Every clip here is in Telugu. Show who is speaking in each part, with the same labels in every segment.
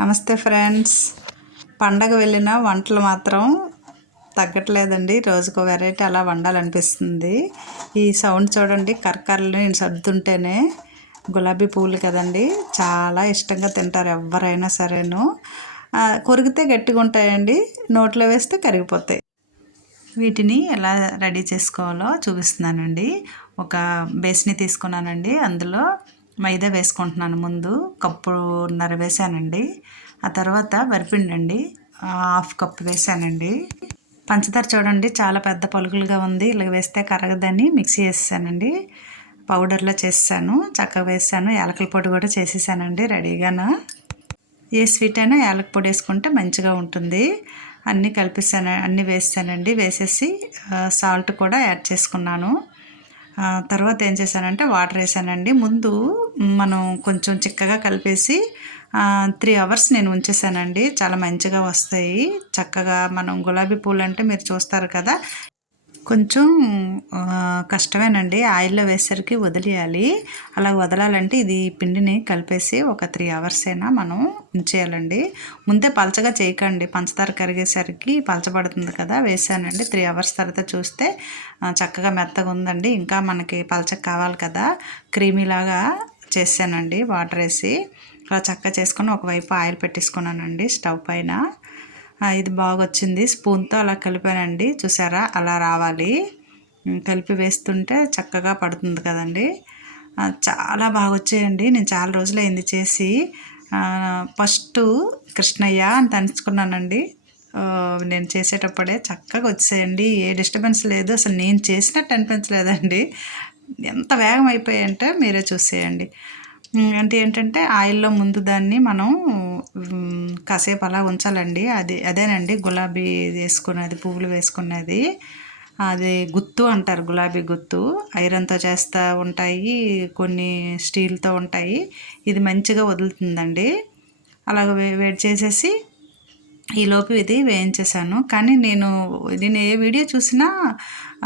Speaker 1: నమస్తే ఫ్రెండ్స్. పండగ వెళ్ళిన వంటలు మాత్రం తగ్గట్లేదండి. రోజుకో వెరైటీ అలా వండాలనిపిస్తుంది. ఈ సౌండ్ చూడండి కరకరలు నేను సర్దుంటేనే గులాబీ పువ్వులు కదండి. చాలా ఇష్టంగా తింటారు ఎవరైనా సరేను. కొరికితే గట్టిగా ఉంటాయండి నోట్లో వేస్తే కరిగిపోతాయి. వీటిని ఎలా రెడీ చేసుకోవాలో చూపిస్తున్నానండి. ఒక బేస్ని తీసుకున్నానండి. అందులో మైదా వేసుకుంటున్నాను ముందు. కప్పున్నర వేసానండి. ఆ తర్వాత వరిపిండి అండి హాఫ్ కప్ వేసానండి. పంచదార చూడండి చాలా పెద్ద పలుకులుగా ఉంది. ఇలా వేస్తే కరగదని మిక్సీ వేసానండి పౌడర్లో చేసాను చక్కగా వేసాను. యాలకుల పొడి కూడా చేసేసానండి రెడీగాను. ఏ స్వీట్ అయినా యాలక పొడి వేసుకుంటే మంచిగా ఉంటుంది. అన్నీ కలిపిస్తాను అన్నీ వేస్తానండి వేసేసి సాల్ట్ కూడా యాడ్ చేసుకున్నాను. తర్వాత ఏం చేశానంటే వాటర్ వేసానండి. ముందు మనం కొంచెం చిక్కగా కలిపేసి త్రీ అవర్స్ నేను ఉంచేసానండి. చాలా మంచిగా వస్తాయి. చక్కగా మనం గులాబీ పూలు అంటే మీరు చూస్తారు కదా కొంచెం కష్టమేనండి. ఆయిల్లో వేసరికి వదిలేయాలి. అలా వదలాలంటే ఇది పిండిని కలిపేసి ఒక త్రీ అవర్స్ అయినా మనం ఉంచేయాలండి. ముందే పలచగా చేయకండి. పంచదార కరిగేసరికి పలచబడుతుంది కదా వేసానండి. త్రీ అవర్స్ తర్వాత చూస్తే చక్కగా మెత్తగా ఉందండి. ఇంకా మనకి పలచగా కావాలి కదా క్రీమీలాగా చేశానండి వాటర్ వేసి అలా చక్కగా చేసుకొని ఒకవైపు ఆయిల్ పెట్టేసుకున్నానండి స్టవ్ పైన. ఇది బాగా వచ్చింది స్పూన్తో అలా కలిపానండి. చూసారా? అలా రావాలి. కలిపి వేస్తుంటే చక్కగా పడుతుంది కదండి. చాలా బాగా వచ్చాయండి నేను చాలా రోజులు అయింది చేసి ఫస్ట్ కృష్ణయ్య అని తలుచుకున్నానండి. నేను చేసేటప్పుడే చక్కగా వచ్చాయండి. ఏ డిస్టర్బెన్స్ లేదు. అసలు నేను చేసినట్టు అనిపించలేదండి. ఎంత వేగం అయిపోయాయంటే మీరే చూసేయండి. అంటే ఏంటంటే ఆయిల్లో ముందు దాన్ని మనం కాసేపు అలా ఉంచాలండి. అది అదేనండి గులాబీ వేసుకున్నది పువ్వులు వేసుకున్నది. అది గుత్తు అంటారు గులాబీ గుత్తు. ఐరన్తో చేస్తూ ఉంటాయి కొన్ని స్టీల్తో ఉంటాయి. ఇది మంచిగా వదులుతుందండి. అలాగ వే వేడి చేసేసి ఈలోపు ఇది వేయించేసాను. కానీ నేను నేను ఏ వీడియో చూసినా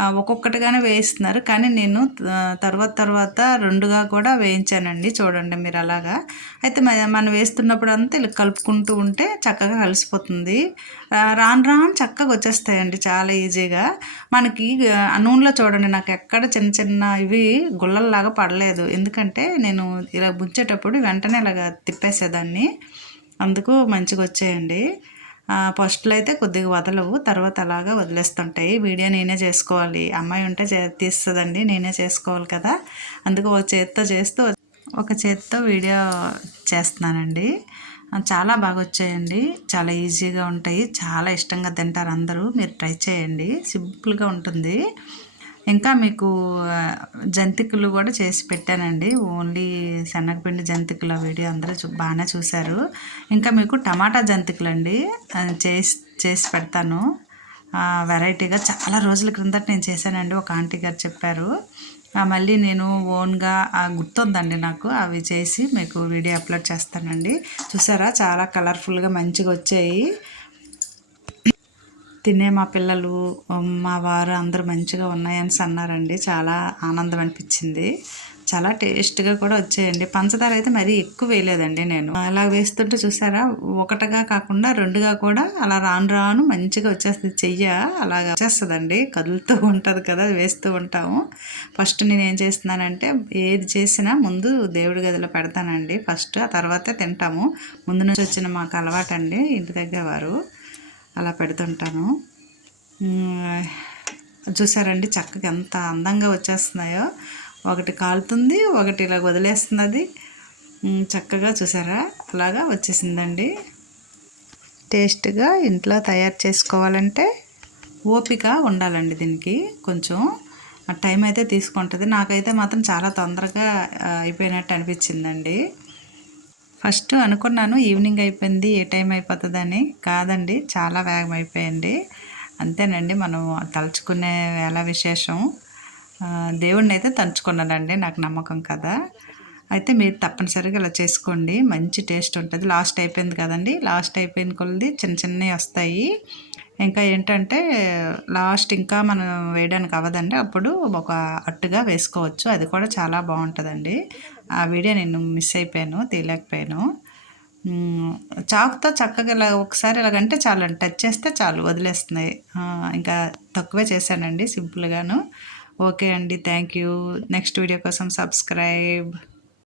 Speaker 1: ఒక్కొక్కటిగానే వేయిస్తున్నారు. కానీ నేను తర్వాత తర్వాత రెండుగా కూడా వేయించానండి. చూడండి మీరు అలాగా. అయితే మ- మనం వేస్తున్నప్పుడు అంతా ఇలా కలుపుకుంటూ ఉంటే చక్కగా కలిసిపోతుంది. రాను రాను చక్కగా వచ్చేస్తాయండి చాలా ఈజీగా. మనకి నూనెలో చూడండి నాకు ఎక్కడ చిన్న చిన్న ఇవి గుల్లల్లాగా పడలేదు. ఎందుకంటే నేను ఇలా ముంచేటప్పుడు వెంటనే ఇలాగ తిప్పేసేదాన్ని. అందుకు మంచిగా వచ్చాయండి. ఫస్ట్లో అయితే కొద్దిగా వదలవు తర్వాత అలాగా వదిలేస్తుంటాయి. వీడియో నేనే చేసుకోవాలి. అమ్మాయి ఉంటే చే తీస్తుందండి నేనే చేసుకోవాలి కదా. అందుకు ఒక చేత్తో చేస్తూ ఒక చేత్తో వీడియో చేస్తున్నానండి. చాలా బాగా వచ్చాయండి. చాలా ఈజీగా ఉంటాయి. చాలా ఇష్టంగా తింటారు అందరూ. మీరు ట్రై చేయండి. సింపుల్గా ఉంటుంది. ఇంకా మీకు జంతికలు కూడా చేసి పెట్టానండి. ఓన్లీ శనగపిండి జంతికల వీడియో అందరూ చూ బాగానే చూశారు. ఇంకా మీకు టమాటా జంతికలు అండి చేసి చేసి పెడతాను. వెరైటీగా చాలా రోజుల క్రిందట నేను చేశానండి ఒక ఆంటీ గారు చెప్పారు. మళ్ళీ నేను ఓన్గా గుర్తుందండి నాకు అవి చేసి మీకు వీడియో అప్లోడ్ చేస్తానండి. చూసారా చాలా కలర్ఫుల్గా మంచిగా వచ్చాయి. తినే మా పిల్లలు మా వారు అందరూ మంచిగా ఉన్నాయని అన్నారండి చాలా ఆనందం అనిపించింది. చాలా టేస్ట్గా కూడా వచ్చాయండి. పంచదార అయితే మరీ ఎక్కువ వేయలేదండి నేను. అలా వేస్తుంటే చూసారా? ఒకటిగా కాకుండా రెండుగా కూడా అలా రాను రాను మంచిగా వచ్చేస్తుంది. చెయ్య అలాగా వచ్చేస్తుందండి. కదులుతూ ఉంటుంది కదా వేస్తూ ఉంటాము. ఫస్ట్ నేను ఏం చేస్తున్నానంటే ఏది చేసినా ముందు దేవుడి గదిలో పెడతానండి. ఫస్ట్ ఆ తర్వాతే తింటాము. ముందు నుంచి వచ్చిన మాకు అలవాటండి ఇంటి దగ్గర వారు. అలా పెడుతుంటాను. చూసారండి చక్కగా ఎంత అందంగా వచ్చేస్తున్నాయో. ఒకటి కాలుతుంది ఒకటి ఇలా వదిలేస్తున్నది. చక్కగా చూసారా? అలాగా వచ్చేసిందండి. టేస్ట్గా ఇంట్లో తయారు చేసుకోవాలంటే ఓపిక ఉండాలండి దీనికి కొంచెం. టైం అయితే తీసుకుంటుంది. నాకైతే మాత్రం చాలా తొందరగా అయిపోయినట్టు అనిపించిందండి. ఫస్ట్ అనుకున్నాను ఈవినింగ్ అయిపోయింది ఏ టైం అయిపోతుందని. కాదండి చాలా వేగం అయిపోయింది. అంతేనండి మనం తలుచుకునే వేళ విశేషం. దేవుణ్ణి అయితే తలుచుకున్నానండి నాకు నమ్మకం కదా. అయితే మీరు తప్పనిసరిగా ఇలా చేసుకోండి మంచి టేస్ట్ ఉంటుంది. లాస్ట్ అయిపోయింది కదండి లాస్ట్ అయిపోయిన కొలది చిన్న చిన్నవి వస్తాయి. ఇంకా ఏంటంటే లాస్ట్ ఇంకా మనం వేయడానికి అవ్వదండి అప్పుడు ఒక అట్టుగా వేసుకోవచ్చు అది కూడా చాలా బాగుంటుందండి. ఆ వీడియో నేను మిస్ అయిపోయాను తీయలేకపోయాను. చాకుతో చక్కగా ఇలా ఒకసారి ఇలాగంటే చాలు టచ్ చేస్తే చాలు వదిలేస్తున్నాయి ఇంకా తక్కువే చేశానండి సింపుల్గాను. ఓకే అండి థ్యాంక్ యూ. నెక్స్ట్ వీడియో కోసం సబ్స్క్రైబ్.